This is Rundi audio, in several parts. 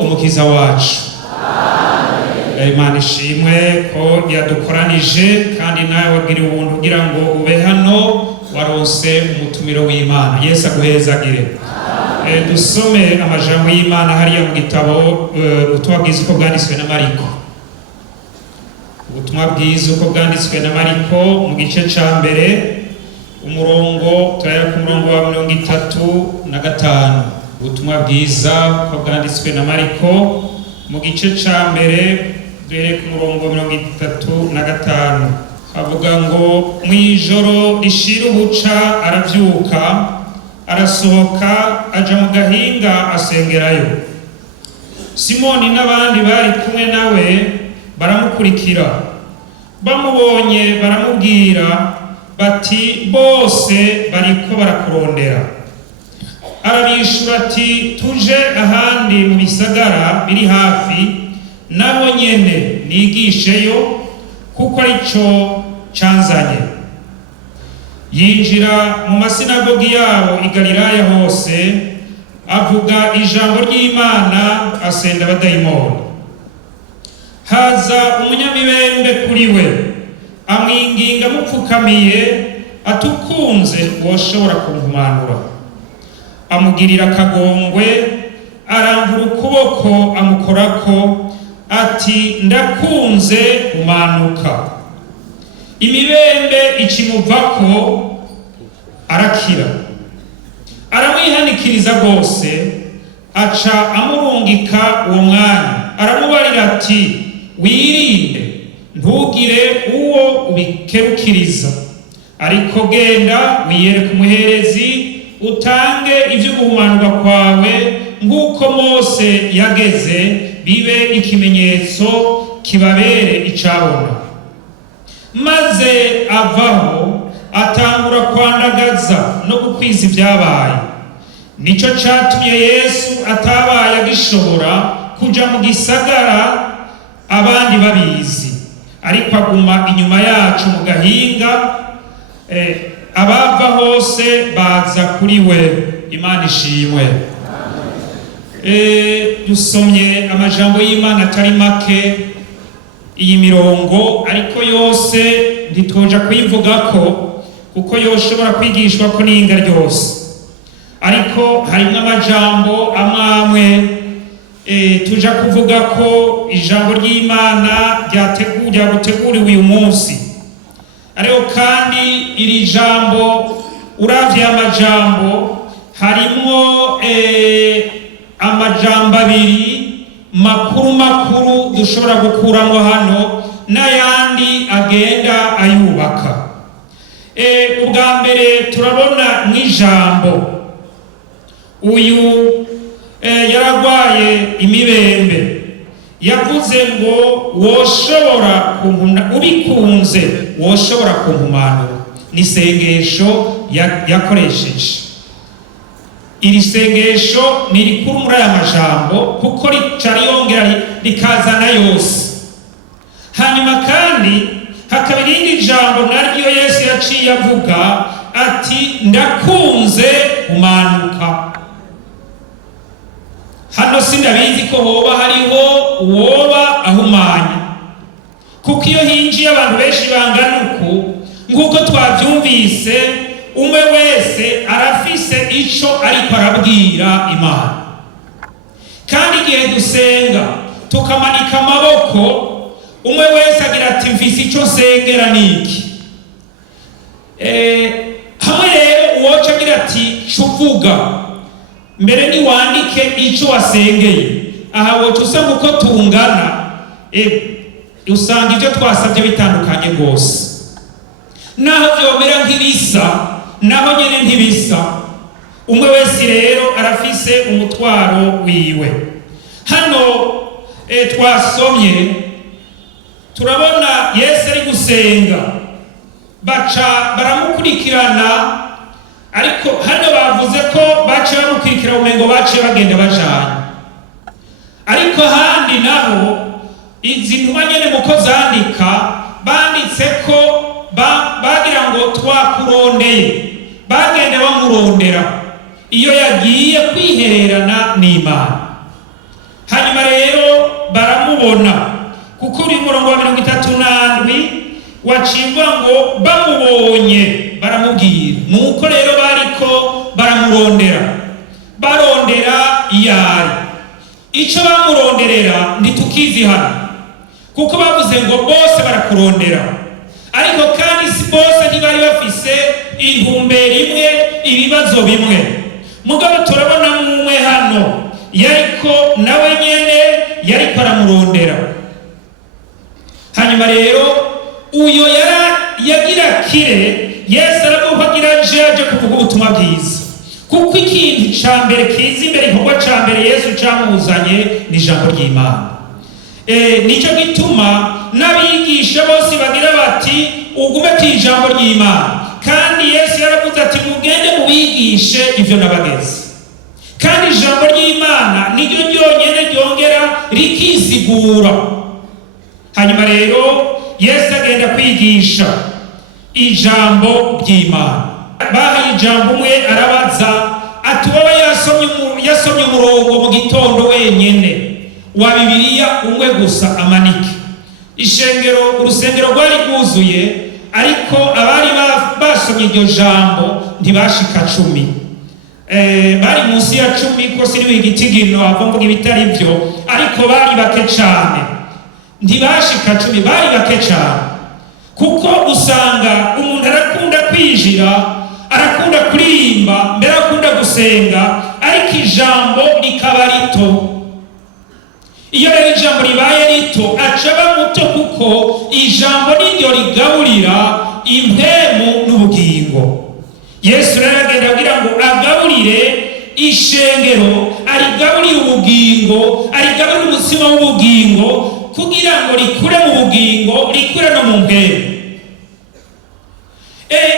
umukiza wacu. Imana ishimwe ko yadukoranije kandi nawe wagiriye ubuntu kugira ngo ube hano waronse umutumiro w'Imana. Yesu aguhezagire. Dusome amajambo y'Imana hariya mu gitabo ubutumwa bwiza uko bwanditswe na Mariko. Ubutumwa bwiza uko bwanditswe na Mariko mu gice ca mbere umurongo turahera ku murongo wa 35. Ubutumwa bwiza uko bwanditswe na Mariko mu gice ca mbere duhere ku murongo wa 35. Avuga ngo mwijoro rishira ubuca aravyuka arasohoka aja mu gahinga asengerayo. Simoni n'abandi bari kumwe nawe baramukurikira, bamubonye baramubwira bati bose bariko barakurondera. Arabishura ati tuje ahandi mu bisagara biri hafi naho nyene nigisheyo kuko arico canzanye. Yinjira mu masinagogi yabo i Galilaya hose avuga ijambo ry'Imana asenda abadayimoni. Haza umunyamibembe kuri we amwinginga mupfukamiye atukunze woshobora kumpumanura. Amugirira akagongwe arambura ukuboko amukorako ati ndakunze umanuka. Imibembe ikimuvako arakira. Aramwihanikiriza rwose aca amurungika uwo mwanya. Aramubarira ati wirinde ntugire uwo ubikerukiriza, ariko genda wiyereke umuherezi utange ivyo guhumanurwa kwawe nk'uko Mose yageze, bibe ikimenyetso kibabere icabona. Maze avaho atangura kwandagaza no gukwiza ibyabaye. Nico catumye Yesu atabaye agishobora kuja mu gisagara abandi babizi, ariko aguma inyuma yacu mu gahinga. Abava hose baza kuri we. Imana ishimwe. Dusomye amajambo y'Imana atari make iyi mirongo, ariko yose ntitwoja kuyivugako kuko yoshobora kwigishwa ko n'inga ryose. Ariko harimwo amajambo amwe tuja kuvuga ko ijambo ry'Imana ryaguteguriwe uyu munsi. Ariko kandi iri jambo uravye amajambo harimwo amajambo abiri makuru dushobora gukuramo hano n'ayandi agenda ayubaka. ubwa mbere turabona mw'ijambo uyu yaragwaye imibembe, yavuze ngo woshobora ubikunze woshobora kumpumanura. Ni isengesho yakoresheje. Iri sengesho ni rikuru muri aya majambo kuko rica riyongera rikazana yose. Hanyuma kandi hakaba irindi jambo naryo Yesu yaciye avuga ati ndakunze kumanuka. Hano sindabizi ko hoba hariho uwoba ahumanye, kuko iyo hinjiye abantu benshi bangana uku nk'uko twabyumvise, umwe wese arafise ico ariko arabwira Imana. Kandi igihe dusenga tukamanika amaboko, umwe wese agira ati mfise ico nsengera niki. Hamwe rero uwoca agira ati cuvuga mbere niwandike ico wasengeye. Aha woca usanga uko tungana, usanga ibyo twasabye bitandukanye rwose, naho byomera nk'ibisa naho nyene ntibisa. Umwe wese rero arafise umutwaro wiwe. Hano twasomye turabona Yesu ari gusenga, baca baramukurikirana, ariko hano bavuze ko baciye bamukurikira umengo baciye bagenda bajanye. Ariko handi naho izi ntumwa nyene muko zandika banditse ko bagira ngo twakurondeye, bagenda bamurondera iyo yagiye kwihererana n'Imana. Hanyuma rero baramubona, kuko uri murongo wa 37 wacibwa ngo bamubonye baramubwira. Nuko rero bariko baramurondera, barondera iyari. Ico bamuronderera ntitukizi hano, kuko bavuze ngo bose barakurondera, ariko kandi si bose ntibari bafise intumbero imwe, ibibazo bimwe. Mugabo turabona umwe hano yariko nawe nyene yariko aramurondera. Hanyuma rero uyo yagira kire, Yesu aravuga agira aje kuvuga ubutumwa bwiza, kuko ikintu ca mbere kiza imbere, igikorwa ca mbere Yesu camuzanye ni ijambo ry'Imana. Nico gituma n'abigisha bose bagira bati ugume kw'ijambo ry'Imana. Kandi Yesu yaravuze ati mugende mubigishe ivyo nabageze. Kandi ijambo ry'Imana niryo ryonyene ryongera rikizigura. Hanyuma rero Yesu agenda kwigisha ijambo ry'Imana. Bahaye ijambo umwe arabaza ati wowe yasomye umurongo mu gitondo wenyene wa Bibiliya umwe gusa amanike. Urusengero rwari rwuzuye, ariko abari basomye iryo jambo ntibashika 10. Bari munsi ya 10 ko siri igitigino avumvuga ibitari byo, ariko bari bake cyane, ntibashika 10, bari bake cyane. Kuko usanga umuntu arakunda kwijira, arakunda kuririmba, mbere akunda gusenga, ariko ijambo rikaba rito. Iyo rero ijambo ribaye rito acaba muto, kuko ijambo niryo rigaburira impemu n'ubugingo. Yesu rero agenda agira ngo agaburire ishengero, arigaburire ubugingo, arigaburire umutsima w'ubugingo, kugira ngo rikure mu bugingo, rikure no mu mpemu.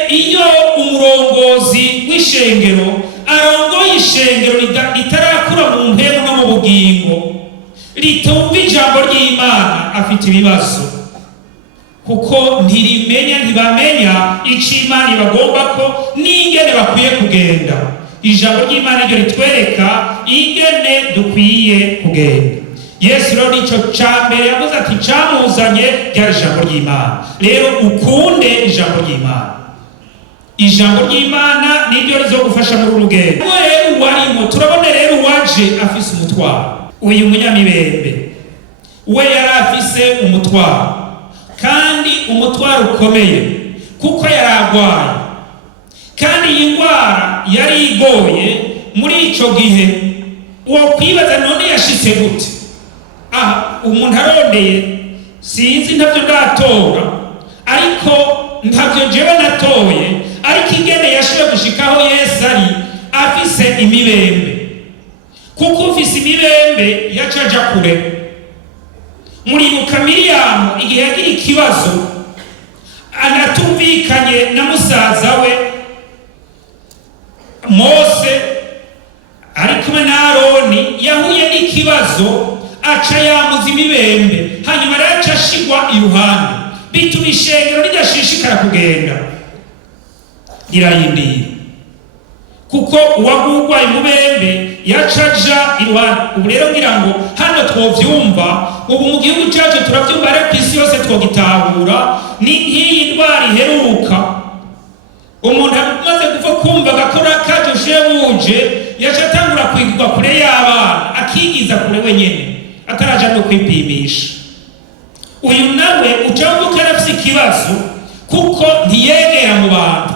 Iyo umurongozi w'ishengero arongoye ishengero ritarakura mu mpemu no mu bugingo, ritumva ijambo ry'Imana, afite ibibazo, kuko ntibamenya ico Imana ibagomba ko n'ingene bakwiye kugenda. Ijambo ry'Imana ryo ritwereka ingene dukwiye kugenda. Yesu rero nico cambere yavuze ati camuzanye ryari ijambo ry'Imana. Rero ukunde ijambo ry'Imana. Ijambo ry'Imana niryo rizogufasha muri urugendo. Rero warimo turabone rero waje afise umutwaro. Uyu munyamibembe we yari afise umutwaro, kandi umutwaro ukomeye, kuko yaragwaye. Kandi iyi ndwara yari igoye muri ico gihe. Uwo kwibaza none yashitse gute? Umuntu arondeye, sinzi ntavyo ndatora, ariko ntabyo jewe natoye, ariko ingene yashoboye gushikaho Yesu ari afise imibembe, kuko ufise imibembe yacaja kure. Muribuka Miriyamu igihe yagira ikibazo anatumvikanye na musaza we Mose ari kumwe na Aroni, yahuye n'ikibazo aca yamuza imibembe, hanyuma rero aca ashigwa iruhande, bituma ishengero ridashishikara kugenda irayindira, kuko uwagurwa imubembe yacaja iruhande. Ubu rero ngira ngo hano twovyumva, ubu mu gihugu cyacu turavyumva, ariko kw'isi yose twogitahura. Ni nk'iyi ndwara iheruka, umuntu amaze kuva kumva agakora kajoshe buje, yaca atangura kwigirwa kure y'abana, akigiza kure wenyene ataraja no kwipimisha. Uyu nawe ucambuka arafise ikibazo kuko ntiyegera mu bantu.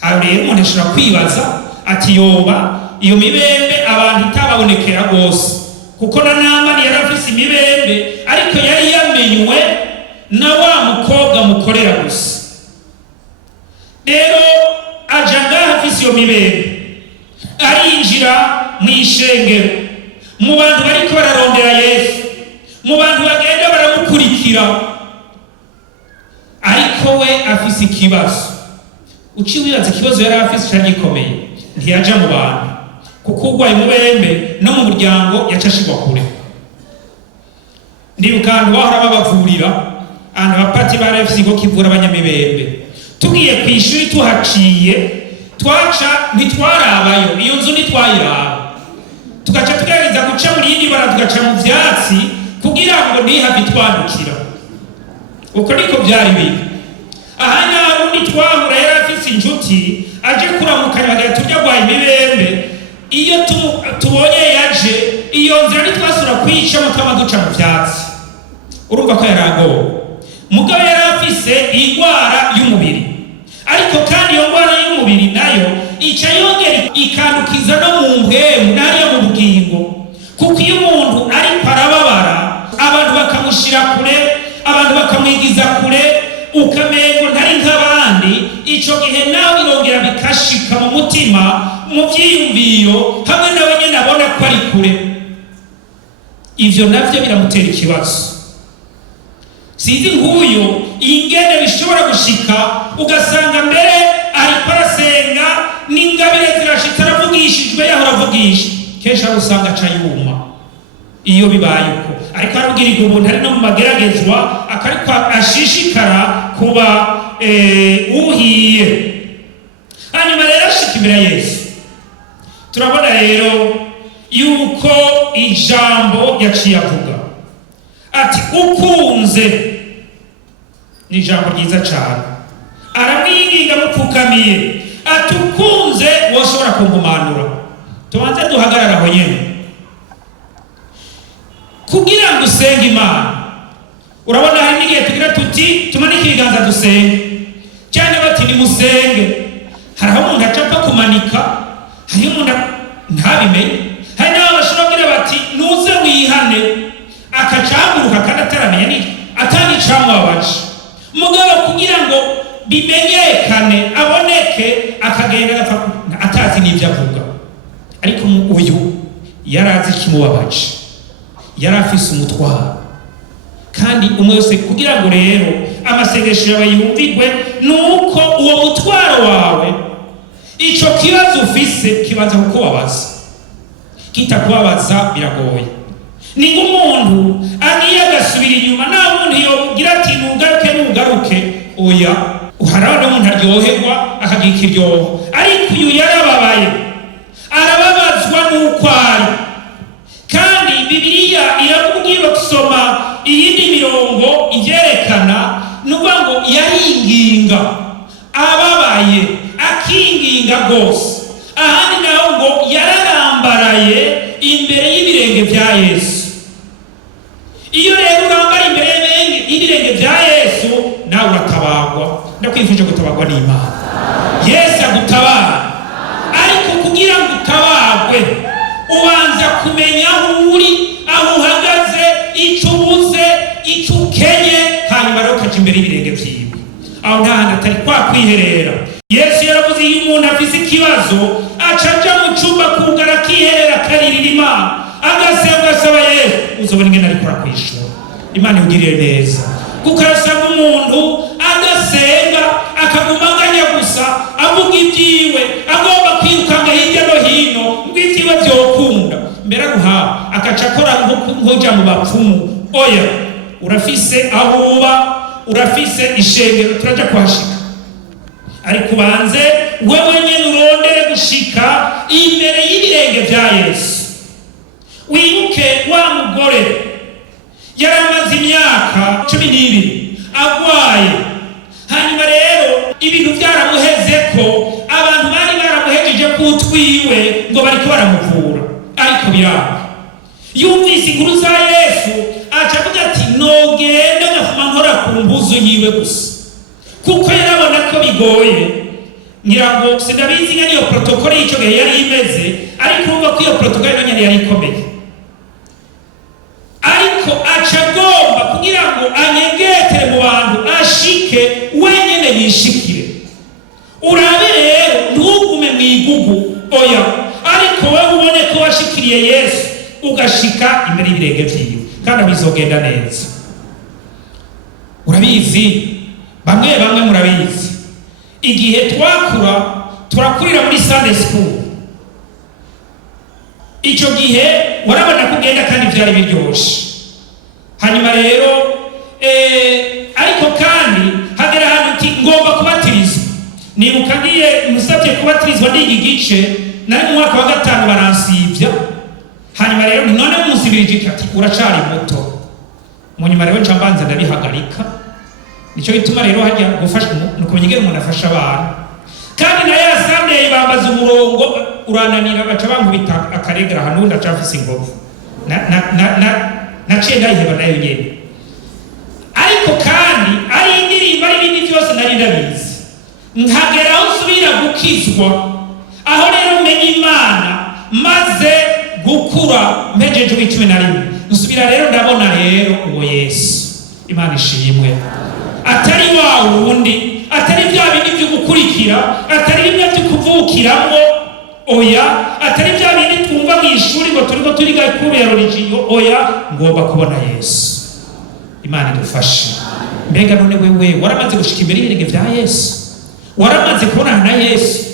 Aho rero umuntu ashobora kwibaza ati yoba iyo mibembe abantu itababonekera rwose, kuko na Namani yari afise imibembe, ariko yari yamenywe na wa mukobwa mukorera gusa. Rero aja ngaha afise iyo mibembe, arinjira mw'ishengero, mu bantu bariko bararondera Yesu, mu bantu bagenda baramukurikira, ariko we afise ikibazo. Uci wibaza ikibazo yari afise cari gikomeye, ntiyaja mu bantu, kuko urwaye umubembe no mu muryango yaca ashigwa kure. Ndibuka ahantu bahora babavurira, ahantu abapati bari bafise ikigo kivura abanyamibembe. Tugiye kw'ishuri tuhaciye, twaca ntitwarabayo, iyo nzu ntitwayiraba, tugaca tugerageza guca muri yindi bara, tugaca mu vyatsi kugira ngo ntihave twandukira. Uko niko vyari biri. Aha naho undi twahura yari afise inshuti aje kuramukanya, bagira turya gwaye imibembe, iyo tubonye yaje iyo nzira ntitwasura kwica mukama duca mu vyatsi. Urumva ko yaragowe, mugabo yari afise indwara y'umubiri, ariko kandi iyo ndwara y'umubiri nayo ica yongera ikandukiza no mu mpwemu n'ariya mu bugingo, kuko iyo umuntu ariko arababara abantu bakamushira kure, abantu bakamwigiza kure, ukamengo ntari nk'abandi, ico gihe nawe irongera bikashika mu mutima, mu vyiyumviro, hamwe nawe nyene abona ko ari kure. Ivyo navyo biramutera ikibazo. Sinzi nk'uyo ingene bishobora gushika ugasanga mbere ariko arasenga n'ingabire zirashitse, aravugishijwe yahora avugisha, kenshi usanga aca yuma iyo bibaye uko, ariko arabwirwa umuntu ari no mu mageragezwa, akariko ashishikara kuba uhiye. Hanyuma rero ashika imbere ya Yesu, turabona rero yuko ijambo yaciye avuga ati ukunze, ni ijambo ryiza cyane. Aramwinginga amupfukamiye ati ukunze woshobora kungumanura. Tubanze duhagarara aho nyene kugira ngo usenge Imana. Urabona hari n'igihe tugira tuti tumanike ibiganza dusenge, cyane bati nimusenge. Hari aho umuntu acapfa kumanika, hari umuntu ntabimenye, hari n'abo bashobora kugira bati nuze wihane, akacaguruka kandi ataramenya n'iki atanicamwabaje. Mugabo kugira ngo bimenyekane, aboneke, akagenda atazi n'ibyo avuga. Ariko uyu yari azi ikimubabaje, yari afise umutwaro, kandi umwe wese kugira ngo rero amasengesho yawe yumvigwe, nuko uwo mutwaro wawe, ico kibazo ufise kibanza kukubabaza. Kitakubabaza biragoye. Ni nk'umuntu agiye agasubira inyuma, naho umuntu yogira ati nugaruke, oya, uharabona n'umuntu aryoherwa akagira ikiryoho, ariko uyu yarababaye, arababazwa n'uko ari. Kandi Bibiliya iramubwira gusoma iyindi mirongo iyerekana, nuvuga ngo yaringinga, ababaye, akinginga rwose. Ahandi naho ngo yararambaraye imbere y'ibirenge bya Yesu. Iyo rero urambara imbere y'ibirenge bya Yesu, nawe uratabagwa. Ndakwifuje gutabagwa n'Imana. Yesu agutabara, ariko kugira ngo utabagwe ubanza kumenya aho uri, aho uhagaze, icyo ubuze, icyo ukenye, hanyuma rero ukaja imbere y'ibirenge vyiwe. aho nta handi atari kwa kwiherera. Yesu yaravuze iyo umuntu afise ikibazo aca aja mu cumba kugara akiherera akaririra Imana agasenga asaba Yesu, uzobona ingene ariko arakwishura. Imana igirire neza, kuko arasanga umuntu agasenga akaguma anganya gusa avuga ibyiwe agomba kwirukanga hirya no hino ngo ibyiwe vyokunda, mbere aguha akaca akora nkoja mu bapfumu. Oya, urafise aho uba, urafise ishengero turaja kuhashika, ariko ubanze wewe nyene urondere gushika imbere y'ibirenge vya Yesu. Wibuke wa mugore yaramaze imyaka 12 agwaye, hanyuma rero ibintu byaramuhezeko, abantu bari baramuhejeje kutwiwe ngo bariko baramuvura, ariko biranga. Yumvise inkuru za Yesu aca avuga ati nogenda ngafuma nkora ku mbuzo yiwe gusa, kuko yarabona ko bigoye. Ngira ngo sindabizi ngene iyo protokole y'ico gihe yari imeze, ariko urumva ko iyo protokole nyene yari ikomeye. Ariko aca agomba kugira ngo anyegetere mu bantu ashike wenyene yishikire. Urabe rero ntugume mwigugu, oya, ariko wewe ubone ko washikiriye Yesu ugashika imbere y'ibirenge vyiwe, kandi bizogenda neza. Urabizi, bamwe murabizi, igihe turakurira muri Sunday school, ico gihe warabona kugenda kandi vyari biryoshe. Hanyuma rero ariko kandi hagera hano uti ngomba kubatirizwa. Nibuka ngiye musabye kubatirizwa n'iki gice, nari mu mwaka wa 5 baransivya. Hanyuma rero none musibirije ati uracari muto. Mu nyuma rero ncambanza ndabihagarika. Nico bituma rero hajya gufasha nukumenyegera umuntu afasha abantu. Kandi na ya Sunday bambaza umurongo urananira baca bankubita akaregera hano ndacafise ingovu. Na cenda iheba nayo nyene. Ariko kandi ari indirimbo ari ibindi byose nari ndabizi. Nkagera aho usubira gukizwa, aho rero umenya Imana maze gukura mpejeje w'11. Nsubira rero ndabona rero uwo Yesu. Imana ishimwe. Atari wa wundi, atari bya bindi byo gukurikira, atari bimwe byo kuvukiramo, oya, atari bya bindi twumva mu ishuri ngo turiko turiga kubera rigiyo, oya, ngomba kubona Yesu. Imana idufashe. Mbega none wewe waramaze gushika imbere y'ibirenge vya Yesu, waramaze kubona na Yesu.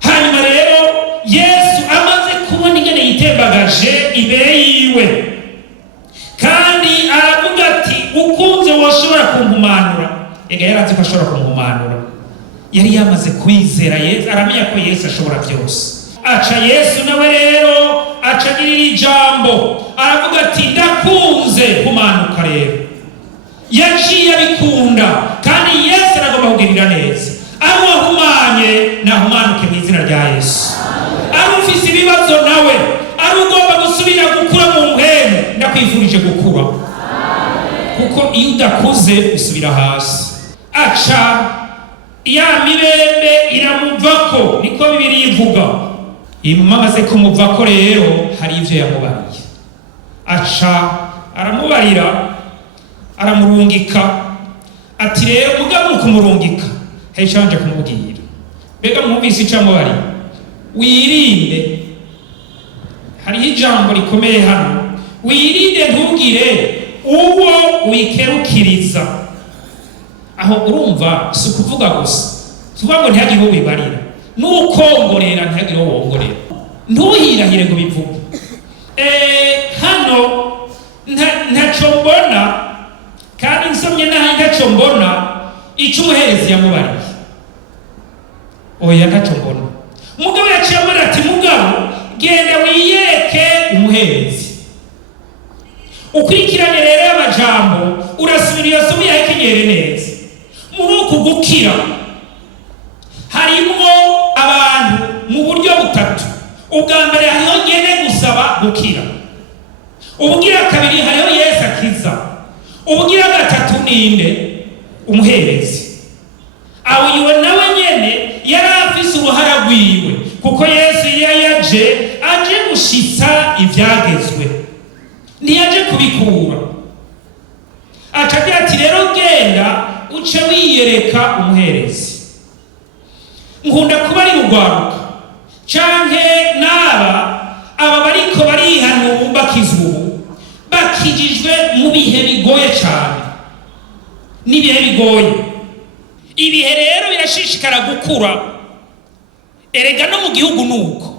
Hanyuma rero Yesu amaze kubona ingene yitembagaje imbere yiwe, kandi aravuga ati ukunze woshobora kumpumanura. Ega yarazi ko ashobora kumpumanura, yari yamaze kwizera Yesu, aramenya ko Yesu ashobora byose. Aca Yesu nawe rero acagirira ijambo, aravuga ati ndakunze kumanuka. Rero yaciye abikunda, kandi Yesu aragomba kugirira neza. Ari wahumanye nahumanuke mu izina rya Yesu. Ari ufise ibibazo nawe, ari ugomba gusubira gukura mu mpemu, ndakwifurije gukura, kuko iyo udakuze usubira hasi. Aca ya mibembe iramuvako, niko Bibiliya ivuga. Imaze kumuvako rero hari ivyo yamubariye. Aca aramubarira, aramurungika ati rero mugabo kumurungika hecanje kumubwira. Mbega mwumvise ico amubariye? Wirinde, hari ijambo rikomeye hano, wirinde ntugire uwo wikerukiriza. Aho urumva si ukuvuga gusa, tuvuga ngo ntihagire uwo wibarira, n'ukongorera ntihagire uwo wongorera, ntuhirahire ngo bivuge. Hano ntaco mbona, kandi nsomye naho ntaco mbona ico umuherezi yamubariye. Oya, ntaco mbona. Mugabo yaciye amubwira ati mugabo genda wiyereke umuherezi. Ukurikirane rero amajambo, urasubira iyo somo yakenyere neza. Muri uku gukira harimwo abantu mu buryo butatu. Ubwa mbere hariho ngene gusaba gukira, ubugira kabiri hariho Yesu akiza, ubugira gatatu ninde? Umuherezi. Aho yiwe nawe nyene yari afise uruhara rwiwe, kuko Yesu yaje gushitsa ivyagezwe, ntiyaje kubikura. Acagira ati rero genda uce wiyereka umuherezi. Nkunda kuba ari mugwaruka canke aba bariko barihanura bakizubu bakijijwe mu bihe bigoye cyane, n'ibihe bigoye. Ibihe rero birashishikara gukura. Erega no mu gihugu nuko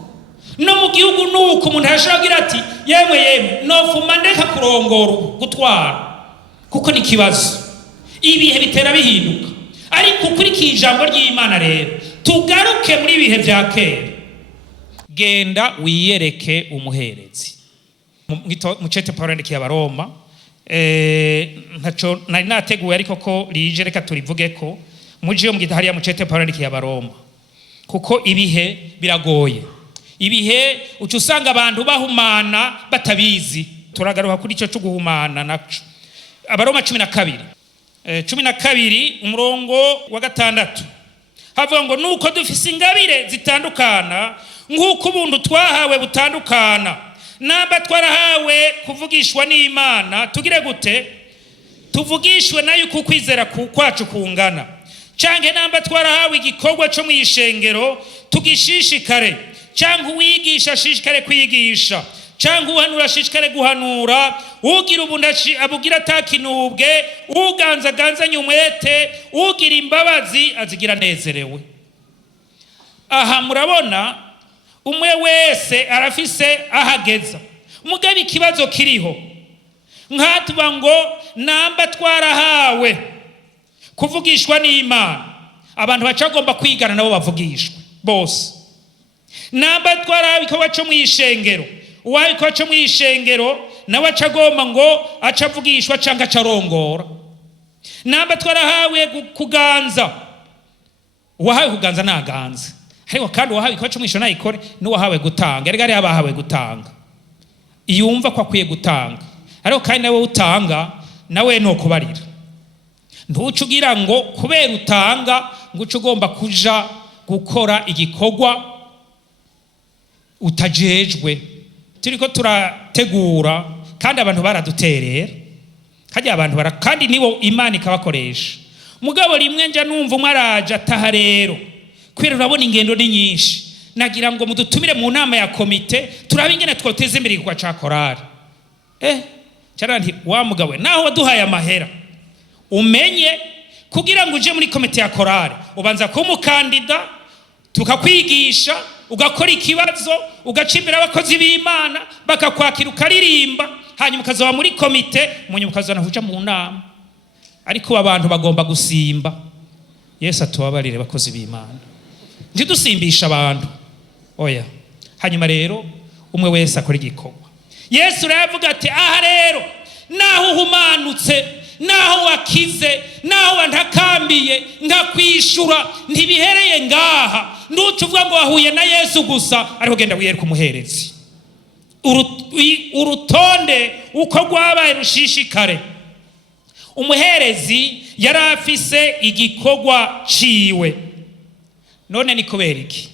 umuntu arashobora kugira ati yemwe nofuma ndeka kurongora gutwara kuko ni kibazo. Ibihe bitera bihinduka, ariko ukurikije ijambo ry'Imana rero tugaruke muri ibihe bya kera. Genda wiyereke umuherezi. Mu cete Pawulo yandikiye Abaroma, ntaco nari nateguye ariko ko rije reka turivuge ko muje mu gitahari ya mu cete Pawulo yandikiye Abaroma, kuko ibihe biragoye. Ibihe uca usanga abantu bahumana batabizi. Turagaruka kuri ico cyo guhumana naco. Abaroma 12 umurongo wa 6 havuga ngo nuko dufise ingabire zitandukana nk'uko ubuntu twahawe butandukana, namba twarahawe kuvugishwa n'Imana tugire gute? Tuvugishwe nayo kuko kwizera kwacu kungana. Canke namba twarahawe igikorwa cyo mu ishengero tugishishikare, canke uwigisha ashishikare kwigisha, canke uhanura ashishikare guhanura, ugira ubundashi abugira atakinubwe, uganzaganzanya umwete, ugira imbabazi azigira nezerewe. Aha murabona umwe wese arafise ahageza. Mugabe ikibazo kiriho nkatuba ngo namba twarahawe kuvugishwa n'Imana, abantu bacagomba kwigana nabo bavugishwe bose. Namba twarahawe igikorwa cyo mu ishengero, uwawe igikorwa cyo mu ishengero nawe acagomba ngo acavugishwa canke acarongora. Namba twarahawe kuganza, uwahawe kuganza naganze, ariko kandi uwahawe igikorwa cyo mu ishengero nayikore, n'uwahawe gutanga. Erega ari abahawe gutanga iyumva ko akwiye gutanga, ariko kandi nawe utanga nawe no kubarira. Ntuce ugira ngo kubera utanga ngo uce ugomba kuja gukora igikorwa utajejwe. Turiko turategura kandi abantu baraduterera, hajya abantu kandi nibo Imana ikabakoresha. Mugabo rimwe nja numva umwaraje ataha rero kwera urabona ingendo ni nyinshi, nagira ngo mudutumire mu nama ya komite turabe ingene twoteza imbere kwa cakorari. Cyarandi wa mugabo naho waduhaye amahera umenye kugira ngo uje muri komite ya korari ubanza ko umukandida tukakwigisha ugakora ikibazo ugacimbira abakozi b'Imana bakakwakira ukaririmba, hanyuma ukazoba muri komite munyuma ukazana kuja mu nama. Ariko abantu bagomba gusimba. Yesu atubabarire bakozi b'Imana, ntidusimbisha abantu oya. Hanyuma rero umwe wese akora igikorwa. Yesu ravuga ati aha rero naho uhumanutse, naho wakize, naho wantakambiye ngakwishura, ntibihereye ngaha. Nduce uvuga ngo wahuye na Yesu gusa, ariko genda wiyereka umuherezi. Urutonde uko rwabaye rushishikare. Umuherezi yari afise igikorwa ciwe. None ni kubera iki?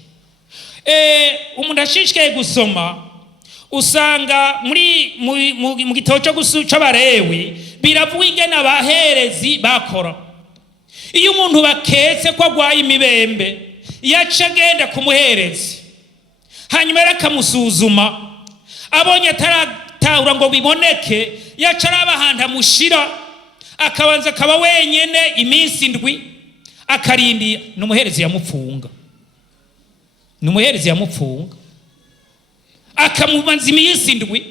Umuntu ashishikaye gusoma usanga mu gitabo c'Abalewi biravuga ingene abaherezi bakora. Iyo umuntu baketse ko agwaye imibembe yaca agenda ku muherezi, hanyuma akamusuzuma, abonye ataratahura ngo biboneke yaca arabahanda mushira, akabanza akaba wenyene iminsi 7 akarindiye. N'umuherezi yamupfunga akamubanza iminsi 7,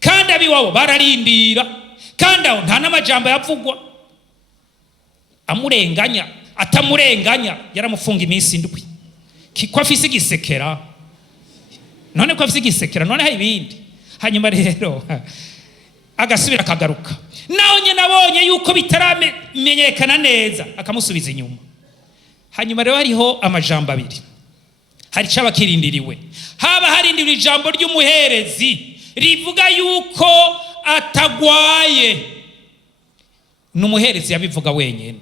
kandi abiwabo bararindira, kandi aho nta n'amajambo yavugwa amurenganya. Atamurenganya yaramufunga iminsi 7. Kiko afise igisekera, none ko afise igisekera none hari ibindi. Hanyuma rero agasubira akagaruka, naho nyene abonye yuko bitaramenyekana neza akamusubiza inyuma. Hanyuma rero hariho amajambo 2, hari cabakirindiriwe. Haba harindiriwe ijambo ry'umuherezi rivuga yuko atagwaye, n'umuherezi yabivuga wenyene,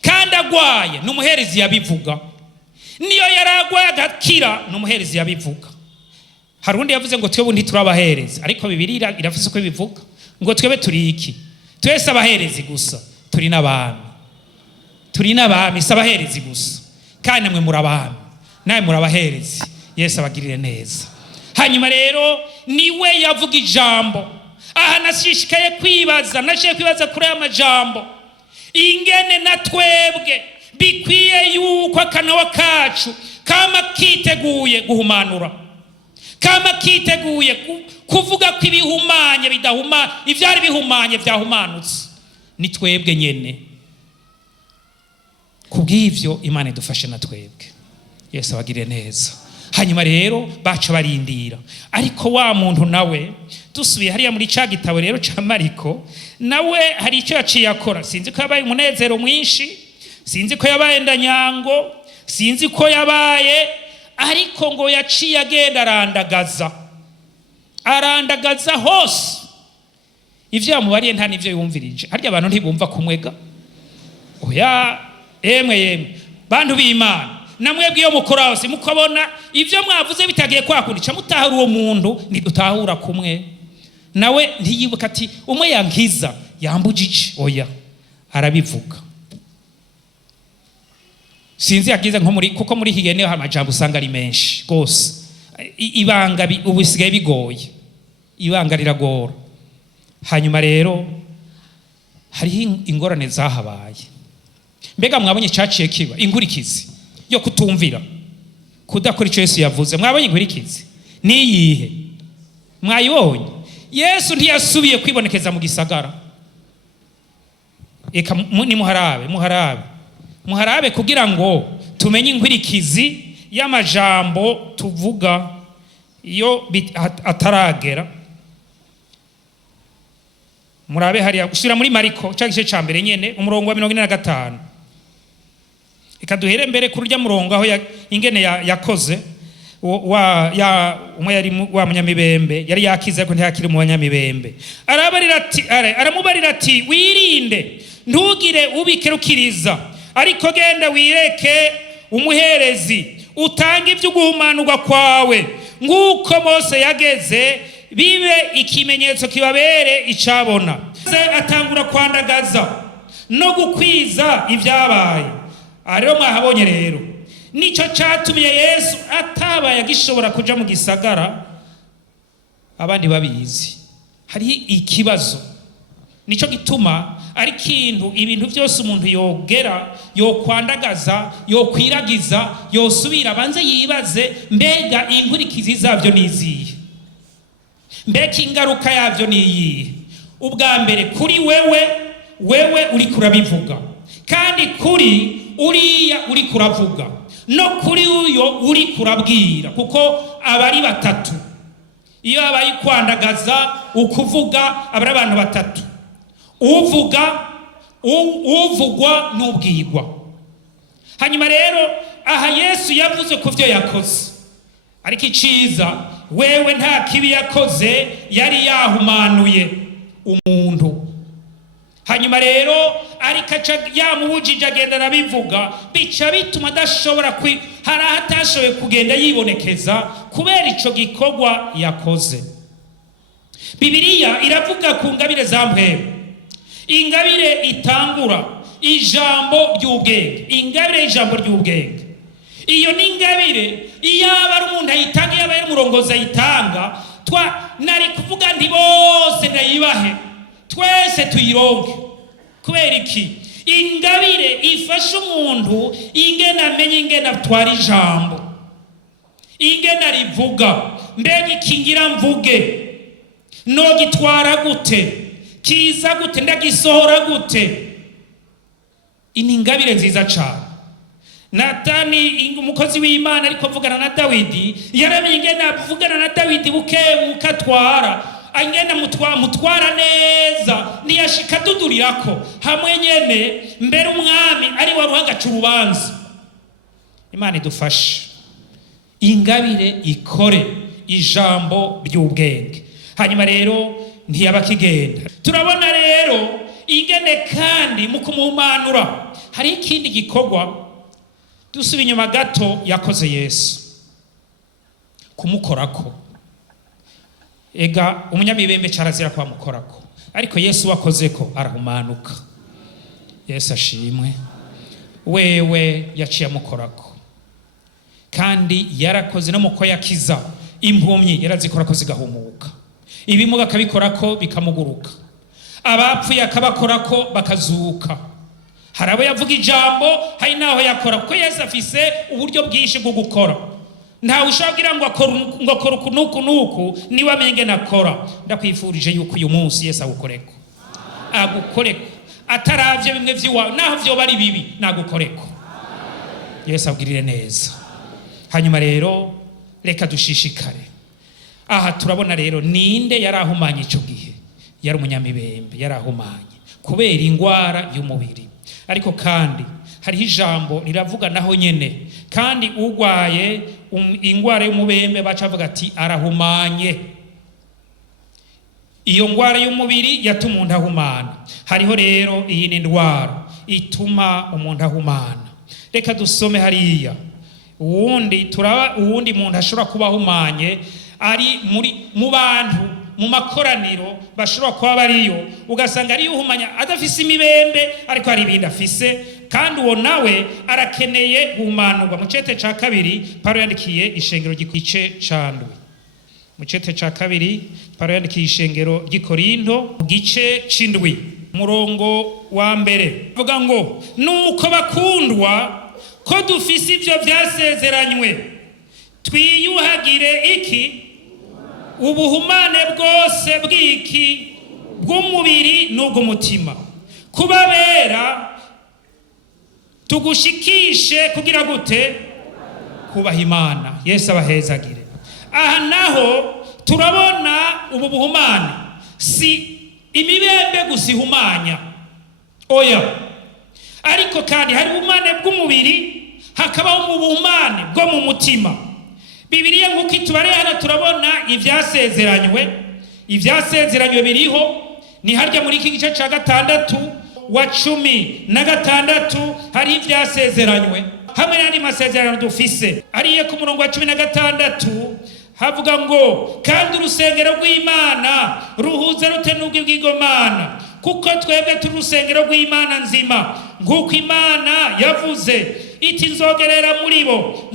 kandi agwaye n'umuherezi yabivuga. Niyo yaragwaye agakira n'umuherezi yabivuga. Hari undi yavuze ngo twebwe ntiturabaherezi, ariko Bibiliya irafise uko bivuga ngo twebwe turi iki? Twese abaherezi gusa, turi n'abami. turi n'abami, si abaherezi gusa, kandi namwe muri abami, nawe muri abaherezi. Yesu abagirire neza. Hanyuma rero niwe yavuga ijambo. Aha nashishikaye kwibaza, nashiye kwibaza kuri aya majambo, ingene na twebwe bikwiye yuko akanwa kacu kama kiteguye guhumanura, kama kiteguye kuvuga ko ibihumanye bidahuma, ivyari bihumanye vyahumanutse. Ni twebwe nyene. Kubw'ivyo Imana idufashe na twebwe. Yesu abagirire neza. Hanyuma rero baca barindira, ariko wa muntu nawe dusubiye hariya muri ca gitabo rero ca Mariko, nawe hari icyo yaciye akora. Sinzi ko yabaye umunezero mwinshi, sinzi ko yabaye ndanyango, sinzi ko yabaye, ariko ngo yaciye agenda arandagaza hose. Ivyo yamubariye nta nivyo yumvirije. Harya abantu ntibumva kumwega. Oya, yemwe bantu b'Imana, namwebwe iyo mukora hose mukabona ivyo mwavuze bitagiye kwakundisha, mutahura uwo muntu ntidutahura kumwe. Nawe ntiyibuka ati umwe yankiza yambujije. Oya, arabivuga. Sinzi yagize nko kuko muri higene amajambo usanga ari menshi gose. Ibanga ubisigaye bigoye, ibanga riragora. Hanyuma rero hariho ingorane zahabaye. Mbega mwabonye cyaciye kiba inkurikizi yo kutumvira, kudakora icyo Yesu yavuze? Mwabonye inkurikizi niyihe? Mwayibonye? Yesu ntiyasubiye kwibonekeza mu gisagara. Eka muharabe kugira ngo tumenye inkurikizi y'amajambo tuvuga iyo ataragera. Murabe hariya gusubira muri Mariko cya gice cya mbere nyene umurongo wa 45. Eka duhere mbere kuri urya murongo aho ingene yakoze umwe yari wa munyamibembe, yari yakize ariko ntiyakiri mu banyamibembe. Aramubarira ati wirinde, ntugire ubikerukiriza, ariko genda wireke umuherezi, utange ibyo guhumanurwa kwawe, nk'uko Mose yageze, bibe ikimenyetso kibabere icabona. Atangura kwandagaza no gukwiza ibyabaye. Rero mwahabonye rero nico catumye Yesu atabaye agishobora kuja mu gisagara abandi babizi. Hari ikibazo, nico gituma ari kintu ibintu byose umuntu yogera, yokwandagaza, yokwiragiza, yosubira abanze yibaze, mbega inkurikizi zavyo niziye, mbega ingaruka yavyo niyihe? Ubwa mbere kuri wewe uri kurabivuga, kandi kuri uriya uri kuravuga, no kuri uyo uri kurabwira, kuko abari batatu. Iyo abaye kwandagaza ukuvuga abari abantu batatu, uvuga, uvugwa n'ubwirwa. Hanyuma rero aha Yesu yavuze ku byo yakoze, ariko iciza wewe nta kibi yakoze, yari yahumanuye umuntu. Hanyuma rero ariko yamubujije agenda arabivuga, bica bituma adashobora hari ahatashoboye kugenda yibonekeza kubera ico gikorwa yakoze. Bibiliya iravuga ku ngabire za mpwemu. Ingabire itangura ijambo ry'ubwenge, ingabire y'ijambo ry'ubwenge. Iyo ni ingabire iyaba ari umuntu ayitanga, iyaba ari umurongozi ayitanga, nari kuvuga nti bose ndayibahe, twese tuyironke. Kubera iki? Ingabire ifasha umuntu ingene amenye ingene atwara ijambo, ingene rivuga. Mbega ikingira mvuge, no gitwara gute, kiza gute, ndagisohora gute? Ini ingabire nziza cyane. Natani umukozi w'Imana ariko avugana na Dawidi, yaramenye ingene avugana na Dawidi bukebuka atwara, angene mutwara neza, ntiyashika dudurirako hamwe nyene, mbere umwami ari waruhagaca urubanza. Imana idufashe ingabire ikore ijambo ry'ubwenge. Hanyuma rero ntiyaba kigenda. Turabona rero ingene kandi mu kumuhumanura hari ikindi gikorwa dusubiye inyuma gato yakoze Yesu, kumukorako. Ega umunyamibembe carazira kwa mukorako, ariko Yesu wakoze ko arahumanuka. Yesu ashimwe. wewe yaciye amukorako, kandi yarakoze no muko yakiza impumyi yarazikora zigahumuka, ibimuga akabikorako bikamuguruka, abapfuye akabakorako bakazuka. Hari abo yavuga ijambo, hari naho yakora, kuko Yesu afise uburyo bwinshi bwo gukora. Ntawe ushagira ngo akora uku niwe amenye nakora. Ndakwifurije yuko uyu munsi Yesu agukoreko, ataravye bimwe vy'iwawe, naho vyo bari bibi nagukoreko. Yesu abwirire neza. Hanyuma rero reka dushishikare. Aha turabona rero ninde yarahumanye ico gihe? Yari umunyamibembe, yarahumanye kubera ingwara y'umubiri. Ariko kandi hariho ijambo riravuga naho nyene, kandi ugwaye ingwara y'umubembe bacavuga ati arahumanye. Iyo ngwara y'umubiri yatuma umuntu ahumana. Hariho rero iyi ni ndwara ituma umuntu ahumana. Reka dusome hariya uwundi muntu ashobora kuba ahumanye ari mu bantu mu makoraniro bashobora kuba bariyo, ugasanga ari uhumanya adafise imibembe ariko hari ibindi afise, kandi uwo nawe arakeneye guhumanurwa. Mu cete ca kabiri Pawulo yandikiye ishengero ry'igice candwi, mu cete ca kabiri Pawulo yandikiye ishengero ry'Ikorinto mu gice c'indwi murongo wa mbere avuga ngo nuko bakundwa ko dufise ivyo vyasezeranywe twiyuhagire iki ubuhumane bwose bw'iki bw'umubiri n'ubw'umutima, kubabera tugushikishe kugira gute kubaha Imana. Yesu abahezagire. Aha naho turabona ubu buhumane si imibembe gusa ihumanya, oya, ariko kandi hari ubuhumane bw'umubiri hakabaho ubuhumane bwo mu mutima. Bibiliya nk'uko itubareye hano turabona ivyasezeranywe biriho, ni harya muri iki gice ca 16 hari ivyasezeranywe hamwe n'andi masezerano dufise. Ariye ku murongo wa 16 havuga ngo kandi urusengero rw'Imana ruhuza rute n'ubw'igomana, kuko twebwe turi urusengero rw'Imana nzima, nk'uko Imana yavuze iti nzogendera muri bo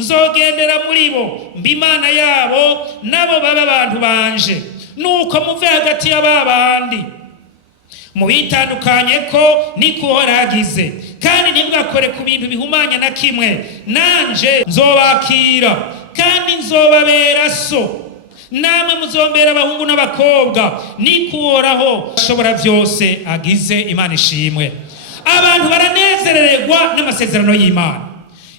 mba Imana yabo, nabo baba abantu banje. Nuko muve hagati y'aba bandi mubitandukanye ko nikuhoragize, kandi ntimugakore ku bintu bihumanya na kimwe. Nanje nzobakira kandi nzobabera so, namwe muzombera abahungu n'abakobwa, nikuhoraho ashobora byose agize. Imana ishimwe. Abantu baranezererwa n'amasezerano y'Imana.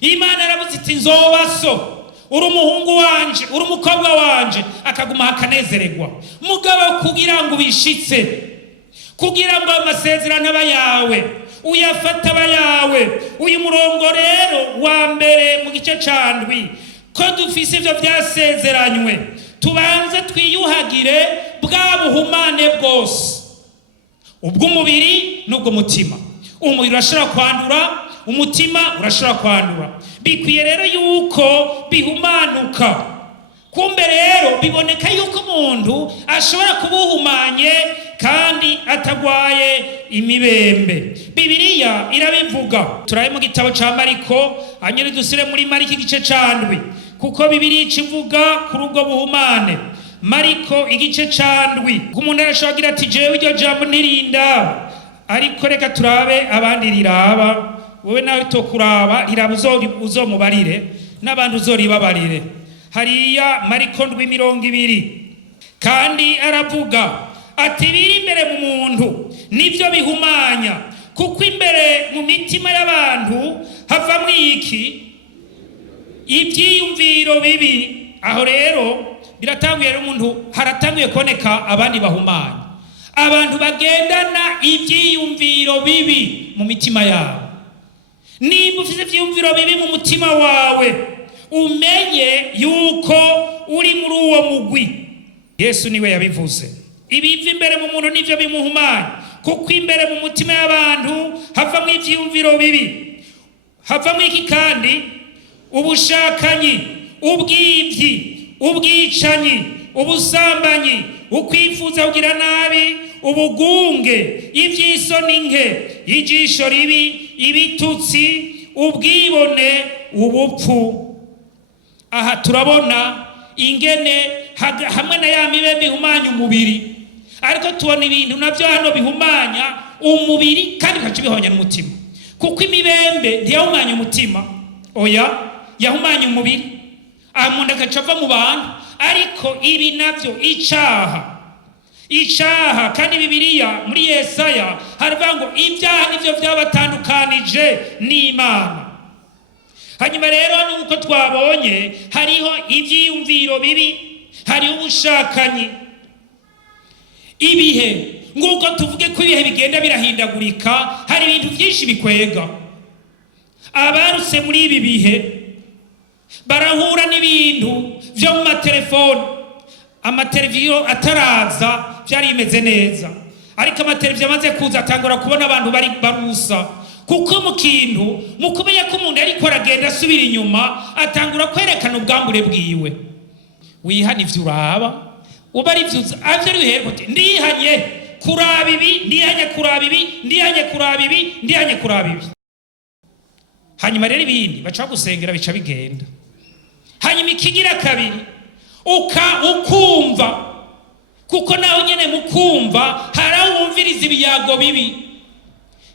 Imana yaravuze iti nzoba so, uri umuhungu wanje, uri umukobwa wanje, akaguma akanezererwa. Mugabo kugira ngo ubishitse, kugira ngo amasezerano aba yawe uyafata aba yawe, uyu murongo rero wa mbere mu gice candwi ko dufise ivyo vyasezeranywe, tubanze twiyuhagire bwa buhumane bwose, ubw'umubiri n'ubw'umutima. Umubiri urashobora kwandura, umutima urashobora kwandura. Bikwiye rero yuko bihumanuka. Kumbe rero biboneka yuko umuntu ashobora kubuhumanye kandi atagwaye imibembe. Bibiliya irabivuga. Turaye mu gitabo ca Mariko, anyere dusire muri Mariko igice candwi, kuko Bibiliya ikivuga kuri ubwo buhumane. Mariko igice candwi, umuntu arashobora kugira ati jewe iryo jambo ntirindaba, ariko reka turabe abandi riraba. Wowe nawe tokuraba riraba uzomubarire n'abandi uzoribabarire. Hariya Mariko 2:20 kandi aravuga ati biri imbere mu muntu nivyo bihumanya, kuko imbere mu mitima y'abantu havamwo iki ivyiyumviro bibi. Aho rero biratanguye rero umuntu haratanguye koneka abandi bahumanya, abantu bagendana ivyiyumviro bibi mu mitima yabo. Nimba ufite ivyiyumviro bibi mu mutima wawe, umenye yuko uri muri uwo mugwi. Yesu niwe yabivuze. Ibiva imbere mu muntu nivyo bimuhumanya, kuko imbere mu mutima y'abantu havamwo ivyiyumviro bibi. Havamwo iki kandi? Ubushakanyi, ubwivyi, ubwicanyi, ubusambanyi, ukwifuza kugira nabi, ubugunge, ivy'isoni nke, ijisho ribi, ibitutsi, ubwibone, ubupfu. Aha turabona ingene hamwe na ya mibembe ihumanya umubiri, ariko tubona ibintu navyo hano bihumanya umubiri kandi bikaca bihumanya n'umutima, kuko imibembe ntiyahumanya umutima, oya yahumanya umubiri, umuntu agaca ava mu bantu. Ariko ibi navyo icaha kandi Bibiliya muri Yesaya haravuga ngo ibyaha nivyo vyabatandukanije n'Imana. Hanyuma rero nuko twabonye hariho ivyiyumviro bibi, hariho ubushakanyi, ibihe nguko tuvuge ko ibihe bigenda birahindagurika, hari ibintu byinshi bikwega. Abarutse muri ibi bihe barahura n'ibintu vyo mu matelefone. Amateleviziyo ataraza byari imeze neza, ariko amateleviziyo amaze kuza atangura kubona abantu bari barusa, kuko mu kintu mu kumenya ko umuntu ariko aragenda asubira inyuma atangura kwerekana ubwambure bwiwe. Wihana ivyo uraba, uba ari vyuza avyo rihereko ndihanye kuraba ibi, ndihanye kuraba ibi, ndihanye kuraba ibi, ndihanye kuraba ibi. Hanyuma rero ibindi baca gusengera bica bigenda. Hanyuma ikigira kabiri ukumva, kuko naho nyene mukumva harawumviriza ibiyago bibi,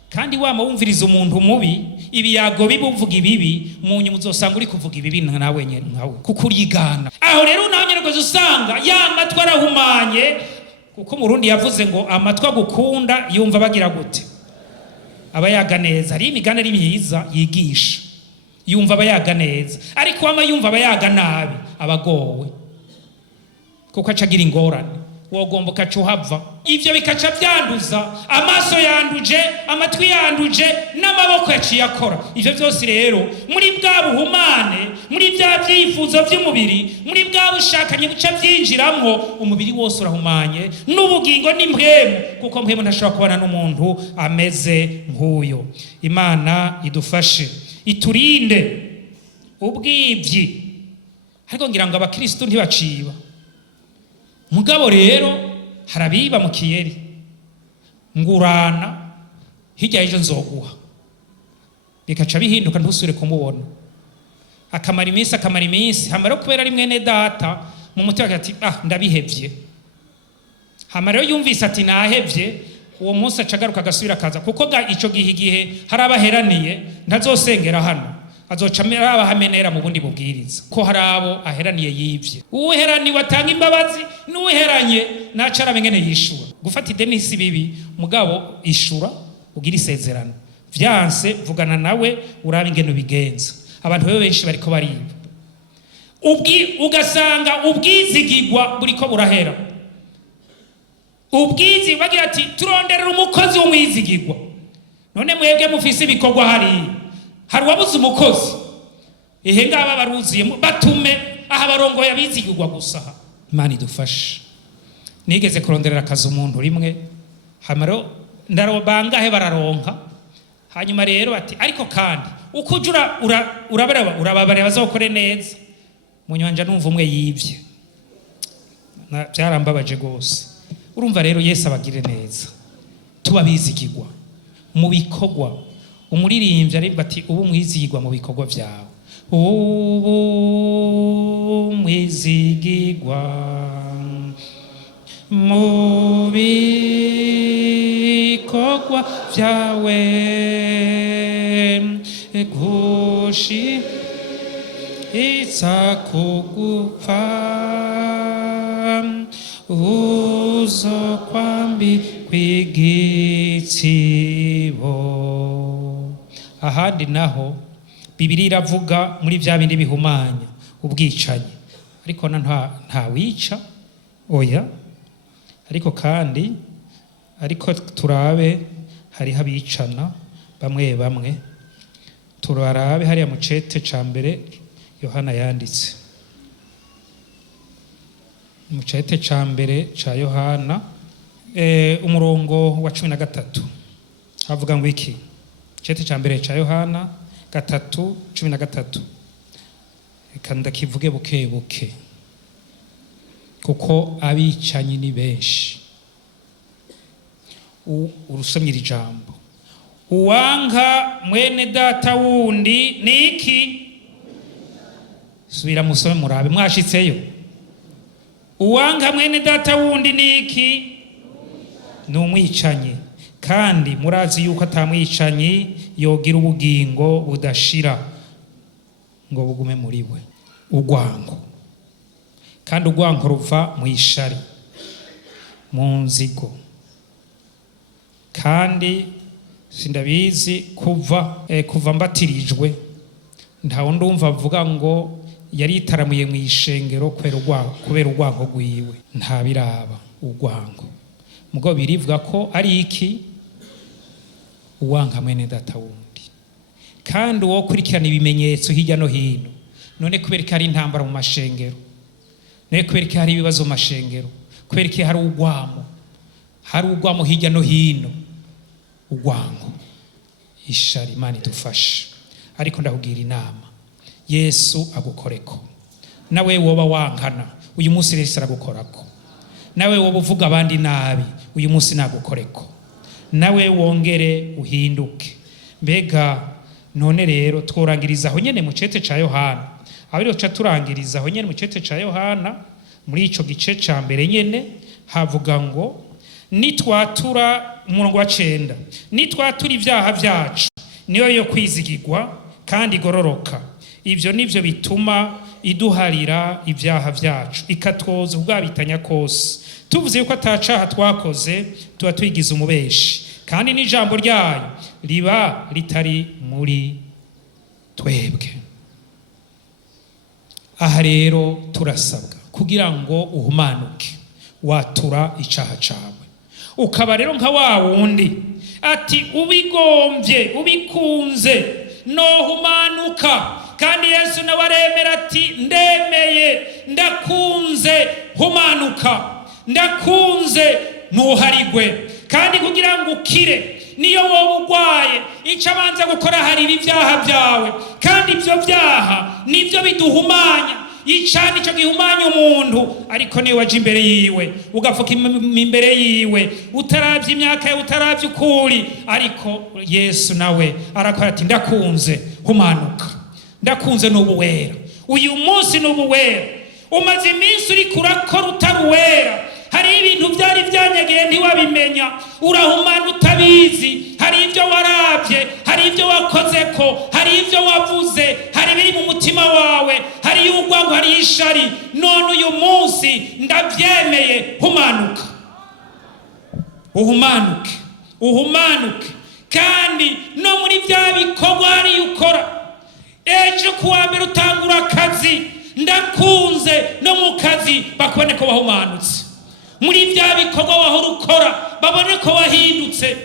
kandi wama wumviriza umuntu mubi ibiyago bibi uvuga ibibi, munyu muzosanga uri kuvuga ibibi nawe nyene nkawe kuko urigana. Aho rero naho nyene rwose usanga ya matwi arahumanye, kuko Murundi yavuze ngo amatwi agukunda yumva bagira gute, abayaga neza. Ari imigani ari myiza yigisha, yumva abayaga neza, ariko wama yumva abayaga nabi abagowe, kuko acagira ingorane, wogomba ukaca uhava. Ivyo bikaca vyanduza, amaso yanduje, amatwi yanduje, n'amaboko yaciye akora. Ivyo vyose rero muri bwa buhumane, muri bya vyifuzo vy'umubiri, muri bwa bushakanye buca vyinjiramwo, umubiri wose urahumanye, n'ubugingo n'impwemu, kuko mpwemu ntashobora kubana n'umuntu ameze nk'uyo. Imana idufashe, iturinde ubwivyi. Ariko ngira ngo abakristo ntibaciba, mugabo rero harabiba mu kiyeri, ngurana hirya y'ejo nzoguha, bikaca bihinduka ntusubire kumubona. Akamara iminsi hama rero kubera ari mwene data mu mutima ati ndabihevye. Hama rero yumvise ati nahevye, uwo munsi acagaruka agasubira akaza, kuko ico gihe hari abaheraniye ntazosengera hano, azoca abahamenera mu bundi bubwiriza, ko hari abo aheraniye yivye. Uheraniwe atanga imbabazi, n'uheranye naca arabengene yishura. Gufata ideni si bibi, mugabo ishura ugira isezerano, vyanse vugana nawe urabe ingene ubigenza. Abantu bebe benshi bariko bariba, ugasanga ubwizigirwa buriko burahera. Ubwizi bagira ati turonderera umukozi w'umwizigirwa, none mwebwe mufise ibikorwa hari wabuze umukozi, ngaba baruziye batume aha barongo yabizigirwa gusa. Imana idufashe. Nigeze kuronderera akazi umuntu rimwe, hamaro ndarobangahe bararonka, hanyuma rero ati ariko kandi ukujura urababare bazokore neza. Munyanja numva umwe yivye, byarambabaje gose. Urumva rero Yesu abagire neza, tubabizigirwa mu bikorwa. Umuririmbyi arimba ati ubu mwizigirwa mu bikorwa vyawe, ubu mwizigirwa mu bikorwa vyawe, gushitsa kugupfa uzokwambikwa igitsibo. Ahandi naho Bibiliya iravuga muri vya bindi bihumanya ubwicanyi, ariko nta wica, oya. Ariko kandi turabe hariho abicana bamwe, turarabe hariya mu cete ca mbere Yohana yanditse, mu cete ca mbere ca Yohana umurongo wa 13 havuga ngo iki? Cete ca mbere ca Yohana 3:13. Reka ndakivuge buke buke, kuko abicanyi ni benshi. Urusomye iri jambo, uwanka mwene data wundi niki? Subira musome murabe mwashitseyo. Uwanka mwene data wundi niki? Numwicanyi. Kandi murazi yuko atamwicanyi yogira ubugingo budashira ngo bugume muri we. Urwango. Kandi urwango ruva mu ishari, mu nzigo. Kandi sindabizi kuva mbatirijwe ntawo ndumva avuga ngo yari itaramuye mu ishengero kubera urwango rwiwe. Ntabiraba urwango. Mugo birivuga ko ari iki? Uwanka mwene data wundi. Kandi uwo kurikirana ibimenyetso hirya no hino. None kubera ko hari intambara mu mashengero, none kubera ko hari ibibazo mu mashengero, kubera ko hari urwamo hirya no hino. Urwango, ishari. Imana idufashe. Ariko ndakubwira inama, Yesu agukoreko. Nawe woba wankana, uyu munsi Yesu aragukorako. Nawe woba uvuga abandi nabi, uyu munsi nagukoreko. Nawe wongere uhinduke. Mbega none rero tworangiriza aho nyene mu cete ca Yohana. Abiro ca turangiriza aho nyene mu cete ca Yohana, muri ico gice ca mbere nyene havuga ngo nitwatura, umurongo wa 9, nitwatura ibyaha byacu niyo yo kwizigirwa kandi igororoka. Ivyo nivyo bituma iduharira ibyaha byacu, ikatwoza ubwabitanya kose. Tuvuze yuko atacaha twakoze, tuba twigize umubeshi, kandi n'ijambo ryayo riba ritari muri twebwe. Aha rero turasabwa kugira ngo uhumanuke, watura icaha cawe. Ukaba rero nka wa wundi ati ubigombye ubikunze nohumanuka. Kandi Yesu nawe aremera ati ndemeye, ndakunze, humanuka, ndakunze, ntuharigwe. Kandi kugira ngo ukire, niyo wowe urwaye, icyo abanza gukora hari ibyaha byawe. Kandi ibyo byaha nibyo biduhumanya. Icani cyo gihumanya umuntu, ariko niwe waje imbere yiwe ugafuka imbere yiwe, utaravye imyaka yawe, utaravye ukuri. Ariko Yesu nawe arakora ati ndakunze, humanuka, ndakunze, n'ubuwera. Uyu munsi n'ubuwera. Umaze iminsi uri kurakora utaruwera. Hari ibintu byari byanyegeye ntiwabimenya, urahumana utabizi. Hari ibyo waravye, hari ibyo wakozeko, hari ibyo wavuze, hari biri mu mutima wawe, hari urwango, hari ishari. None uyu munsi ndabyemeye, humanuka, uhumanuke, uhumanuke. Kandi no muri bya bikorwa hari ukora, ejo kuwa mbere utangura akazi, ndakunze no mu kazi bakubone ko wahumanutse. Muri bya bikorwa wahora ukora babone ko wahindutse,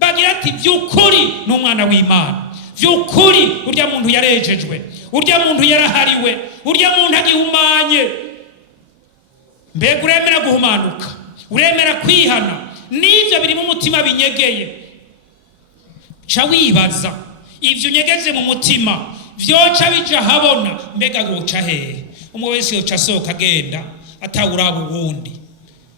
bagira ati by'ukuri n'umwana w'Imana, by'ukuri urya muntu yarejejwe, urya muntu yarahariwe, urya muntu agihumanye. Mbega uremera guhumanuka, uremera kwihana? N'ivyo biri mu mutima binyegeye. Ca wibaza ivyo unyegeje mu mutima vyoca bija habona, mbega goca hehe? Umwe wese yoca asohoka agenda atawuraba uwundi.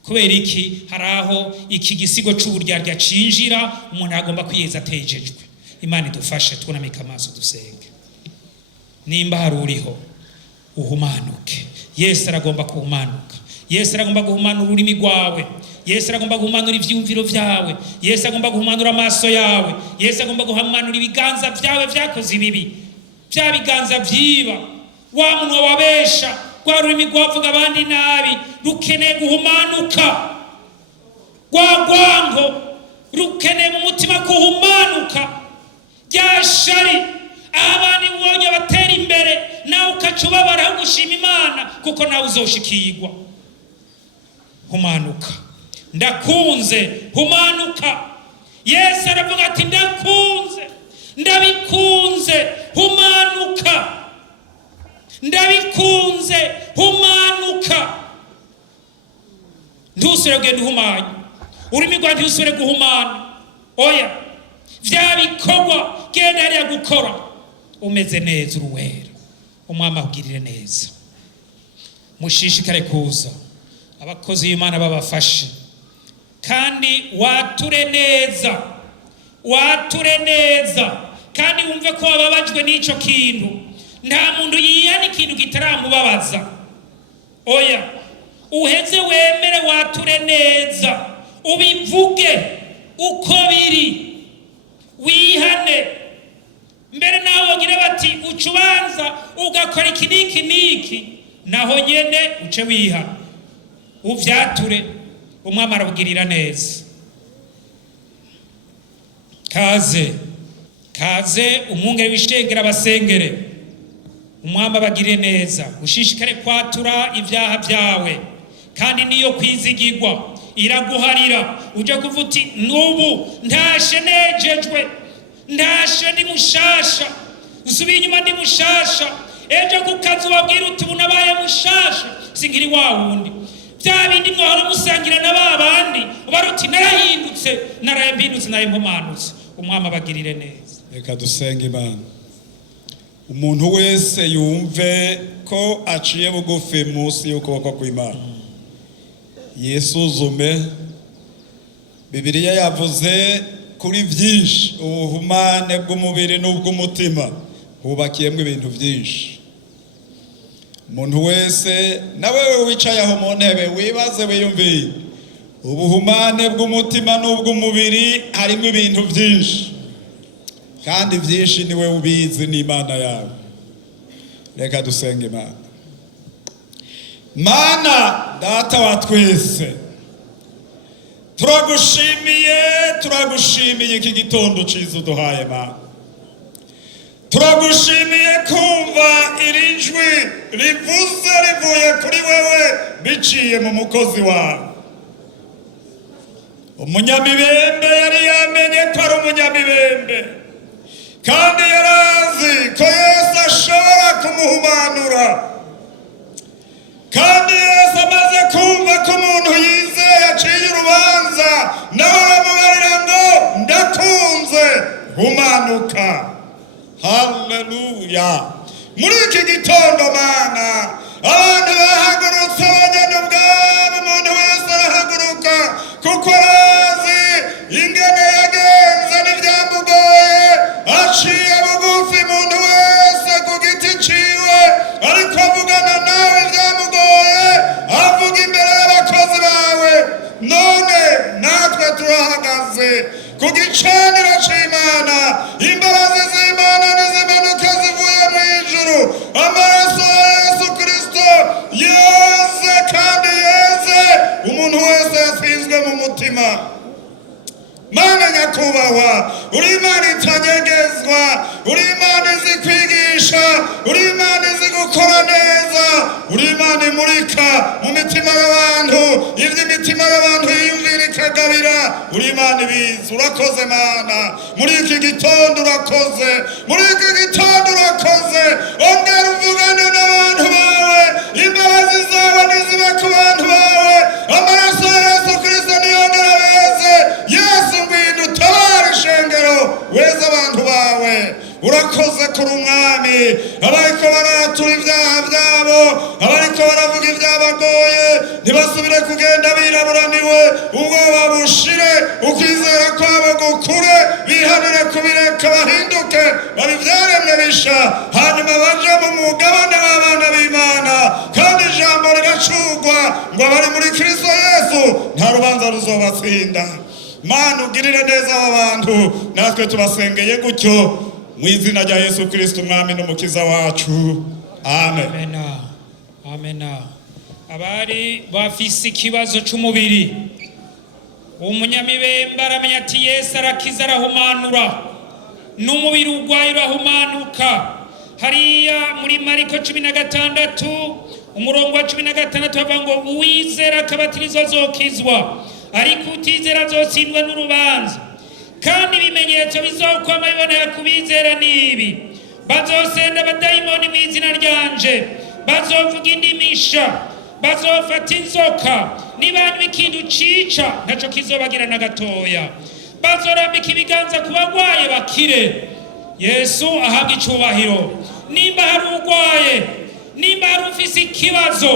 Kubera iki? Haraho iki gisigo c'uburyarya cinjira, umuntu agomba kwiyeza atejejwe. Imana idufashe, twunamika amaso dusenge. Nimba hari uriho, uhumanuke. Yesu aragomba kuhumanuka. Yesu aragomba guhumanura ururimi rwawe. Yesu aragomba guhumanura ivyumviro vyawe. Yesu agomba guhumanura amaso yawe. Yesu agomba guhumanura ibiganza vyawe vyakoze ibibi, vya biganza vyiba, wa munwa wabesha, rwa rurimi rwavuga abandi nabi, rukeneye guhumanuka. Rwa rwango rukeneye mu mutima kuhumanuka. Rya shari abandi ubonye batera imbere, nawe ukacubabara gushima Imana kuko nawe uzoshikirwa. Humanuka, ndakunze, humanuka. Yesu aravuga ati ndakunze, ndabikunze, humanuka, ndabikunze, humanuka. Ntusubire kugenda uhumanya, ururimi rwawe ntirusubire guhumana. Oya, vya bikorwa genda hariya gukora umeze neza, uruwera. Umwami abwirire neza. Mushishikare kuza, abakozi b'Imana babafashe, kandi wature neza, wature neza kandi wumve ko wababajwe n'ico kintu. Nta muntu yihana ikintu kitaramubabaza. Oya, uheze wemere wature neza, ubivuge uko biri, wihane. Mbere nawe wogira bati ucubanza ugakora iki niki, naho nyene uce wihana, uvyature, umwami arabugirira neza. Kaze umwungere w'ishengero abasengere, umwami abagirire neza. Ushishikare kwatura ivyaha vyawe, kandi niyo kwizigirwa iraguharira. Uje kuvuga uti nubu ntashe nejejwe, ntashe ndi mushasha, nsubiye inyuma ndi mushasha. Ejo kukazi wabwira uti ubu nabaye mushasha, sinkiri wa wundi. Vya bindi mwahora musangira na babandi ubara uti narahindutse, narahindutse, narahimpumanutse. Umwami abagirire neza. Reka dusenge Imana. Umuntu wese yumve ko aciye bugufi munsi y'ukuboko kw'Imana, yisuzume. Bibiliya yavuze kuri byinshi, ubuhumane bw'umubiri n'ubw'umutima hubakiyemo ibintu byinshi. Umuntu wese, nawe wicaye aho mu ntebe, wibaze wiyumviye, ubuhumane bw'umutima n'ubw'umubiri harimo ibintu byinshi, kandi byinshi niwe ubizi n'Imana yawe. Reka dusenge Imana. Mana data wa twese, turagushimiye iki gitondo ciza uduhaye Mana. Turagushimiye kumva iri jwi rivuze rivuye kuri wewe biciye mu mukozi wawe. Umunyamibembe yari yamenye ko ari umunyamibembe, kandi yarazi ko Yesu ashobora kumuhumanura. Kandi Yesu amaze kumva ko umuntu yizeye aciye urubanza, nawe aramubarira ngo ndakunze, humanuka. Haleluya. Muri iki gitondo Mana, abantu bahagurutse abageni ubwabo, umuntu wese arahaguruka kuko arazi ingene yagenze n'ivyamugoye. Aciye bugufi umuntu wese ku giti ciwe, ariko avugana nawe ivyamugoye, avuga imbere y'abakozi bawe. None natwe turahagaze ku gicaniro c'Imana. Imbabazi z'Imana nizimanuke zivuye mu ijuru. Amaraso ya Yesu Kristo yeze kandi yeze umuntu wese yasizwe mu mutima. Mana nyakubahwa, uri Imana itanyegezwa, uri Imana izi kwigisha, uri Imana izi gukora neza, uri Imana imurika mu mitima y'abantu ivy'imitima y'abantu yiyumvira ikagabira. Uri Imana ibizi. Urakoze Mana, muri iki gitondo urakoze, muri iki gitondo urakoze. Ongera uvugane n'abantu bawe, imbabazi zawe nizibe ku bantu bawe. Amaraso ya Yesu Kristo niyongera beze. Yesu ngwino utabare ishengero, weze abantu bawe. Urakoze kuri umwami. Abariko baratura ivyaha vyabo, abariko baravuga ivyabagoye, ntibasubire kugenda biraburaniwe, ubwoba bushire, ukwizera kwabo gukure, bihanire kubireka, bahinduke, babivyaremwe bisha, hanyuma baje mu mugabane w'abana b'Imana. Kandi ijambo rigacurwa ngo abari muri Kristo Yesu nta rubanza ruzobatsinda. Mana ugirire neza aba bantu, natwe tubasengeye gutyo mu izina rya Yesu Kristo umwami n'umukiza wacu. Amen. Amen. Abari bafise ikibazo c'umubiri, umunyamibembe aramenya ati Yesu arakiza, arahumanura, n'umubiri urwaye urahumanuka. Hariya muri Mariko 16 umurongo wa 16 bavuga ngo uwizera akabatizwa azokizwa, ariko utizera azotsindwa n'urubanza. Kandi ibimenyetso bizokwama biboneka ku bizera nibi: bazosenda abadayimoni mu izina ryanje, bazovuga indimisha, bazofata inzoka, nibanywa ikintu cica ntaco kizobagira na gatoya, bazorambika ibiganza ku bagwaye bakire. Yesu ahabwa icubahiro. Nimba hari urwaye, nimba hari ufise ikibazo,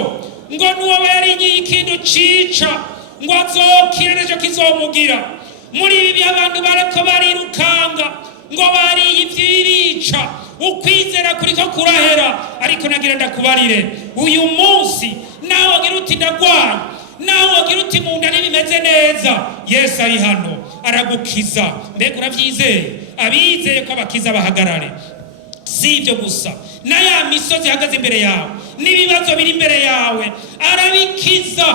ngo nuwo yarinyiye ikintu cica ngo azokire, naco kizomugira. muri ibi bihe abantu bariko barirukanga ngo bariye ivy'ibica, ukwizera kuriko kurahera. Ariko nagira ndakubarire uyu munsi, nawe wagira uti ndagwaye, nawe wagira uti mu nda ntibimeze neza, Yesu ari hano aragukiza. Mbega uravyizeye? Abizeye ko abakiza bahagarare. Si ibyo gusa, na ya misozi ihagaze imbere yawe n'ibibazo biri imbere yawe arabikiza,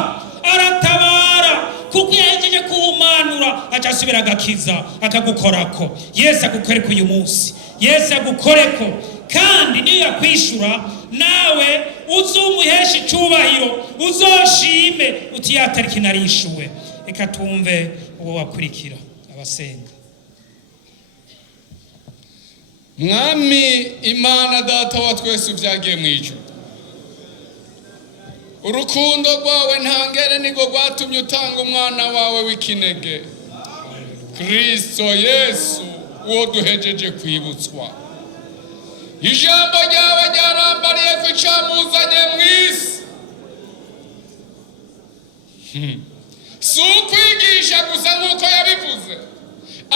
aratabara, kuko yahejeje kuhumanura aca asubira agakiza akagukorako. Yesu agukwereko uyu munsi, Yesu agukoreko, kandi niyo yakwishura nawe uzumuhesha icubahiro, uzoshime uti ya tariki narishuwe. Reka tumve uwo wakurikira abasenga. Mwami Imana Data wa twese uvyagiye mw'ijuru, urukundo rwawe ntangere nirwo rwatumye utanga umwana wawe w'ikinege Kristo Yesu, uwo duhejeje kwibutswa. Ijambo ryawe ryarambariye ko icamuzanye mw'isi si ukwigisha gusa nk'uko yabivuze,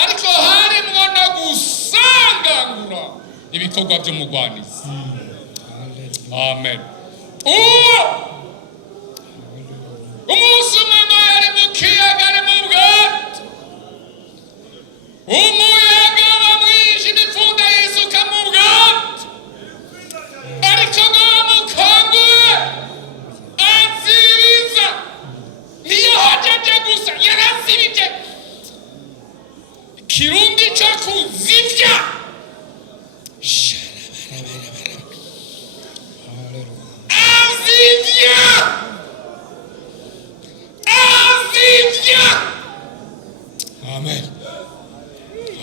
ariko harimwo no gusangangura ibikorwa by'umugwanizi. Amen. Umunsi umwe yari mu kiyaga ari mu bwato, umuyaga wamwishe imifunda yisuka mu bwato, ariko bwamukanguye azibiza. Ntiyahojeje gusa, yarazibije. Kirundi cyo kuzivya. Azivya. Azivya. Amen.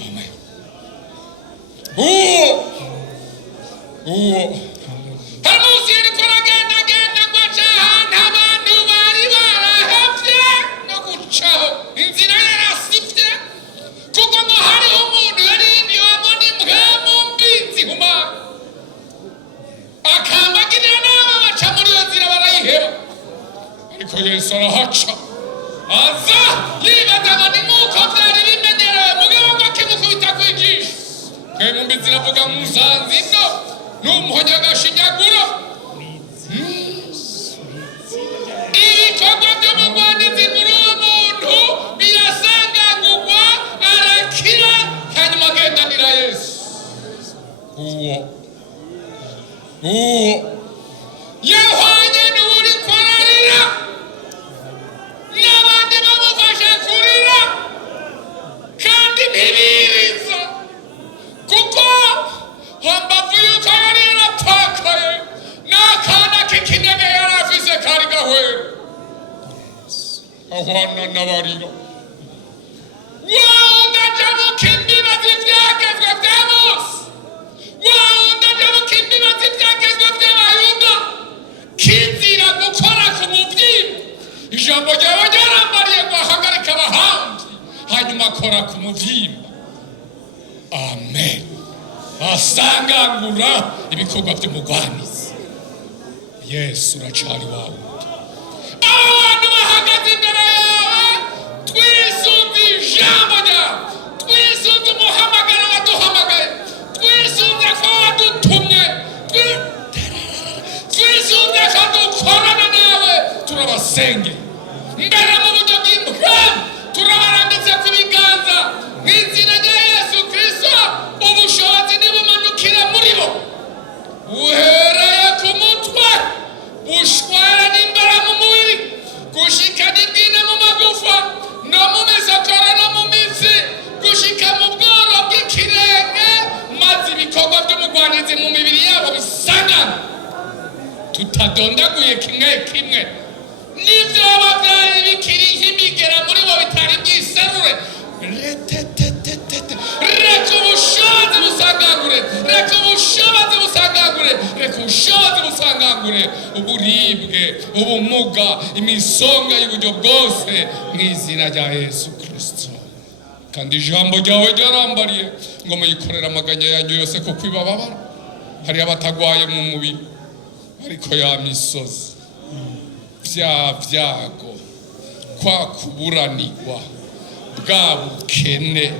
Amen. Hamusi ariko aragenda ngo aca ahantu abantu bari barahevye no gucaho inzira yarasivye, kuko ngo hariho umuntu yarindiwemo n'impwemu mbi zihumana, akambagirira n'abo baca muri iyo nzira barayiheba. Ariko Yesu arahaca, aza yibaza ngo ni nk'uko vyari bimenyerewe, mugabo ngo akimukubita kw'ijisho. Mpwemu mbi ziravuga musanze ino n'umuhonyagashinyaguro. Ibikorwa by'umugwanizi muri uwo muntu birasangangurwa, arakira, hanyuma agendanira Yesu. Uwo yahwanye n'uwuriko ararira, n'abandi bamufasha kurira, kandi ntibiriza, kuko hambavu yuko yari yarapfakaye n'akana k'ikinege yari afise kari gahwera. Ahwana n'abariro, wawundi aja mu kimbibazi ivyagezwe vya Mose, wawundi aja mu kimbibazi ivyagezwe vy'Abayuda, kizira gukora ku muvyimba. Ijambo ryawe ryarambariye ngo ahagarike abahamvyi, hanyuma akora ku muvyimba. Amen. Asangangura ibikorwa by'umugwanizi. Yesu uracari wawe. Abantu bahagaze imbere yawe, twisunze ijambo ryawe, twisunze umuhamagaro waduhamagaye, twisunze ko wadutumye, twisunze ko dukorana nawe. Turabasenge mbere mu buryo bw'impwemu, turabarambitse ku biganza mw'izina rya Yesu Kristo. Ubushobozi nibumanukira muri bo, uhereye ku mutwe, bushwara n'imbara mu mubiri, gushika n'ibwina mu magufa no mu misokoro no mu mitsi, gushika mu bworo bw'ikirenge, maze ibikorwa by'umugwanizi mu mibiri yabo bisangana, tutadondaguye kimwe kimwe. N'ivyoba vyari bikiri nk'imigera muri bo bitari byiserure, reka ubushobozi busangangure, reka ubushobozi busangangure, reka ubushobozi busangangure uburibwe, ubumuga, imisonga y'uburyo bwose, mw'izina rya Yesu Kristo. Kandi ijambo ryawe ryarambariye ngo muyikorere amaganya yanyu yose kuko ibababara. Hari abatagwaye mu mubiri, ariko ya misozi, vya vyago, kwa kuburanirwa, bwa bukene,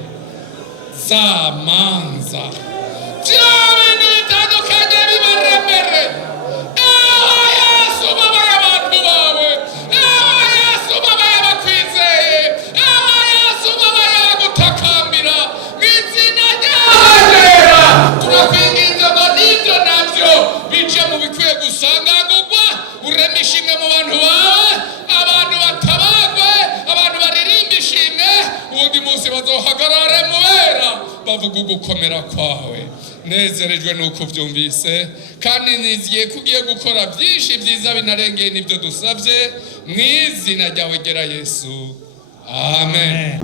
za manza, bya bintu bitandukanye bibaremere. Ewe Yesu babaye abantu bawe, ewe Yesu babaye abakwizeye, ewe Yesu babaye abagutakambira, mu izina ryawe turakwinginze ngo n'ibyo nabyo bice mu bikwiye gusangagurwa, ureme ishimwe mu bantu bawe, abantu batabagwe, abantu baririmba ishimwe, ubundi munsi bazohagarare mu bera bavuga ugukomera kwawe. Nezerejwe nuko byumvise kandi nizigiye kugiye gukora byinshi byiza binarengeye n'ibyo dusabye, mu izina ryawe gera Yesu, amen.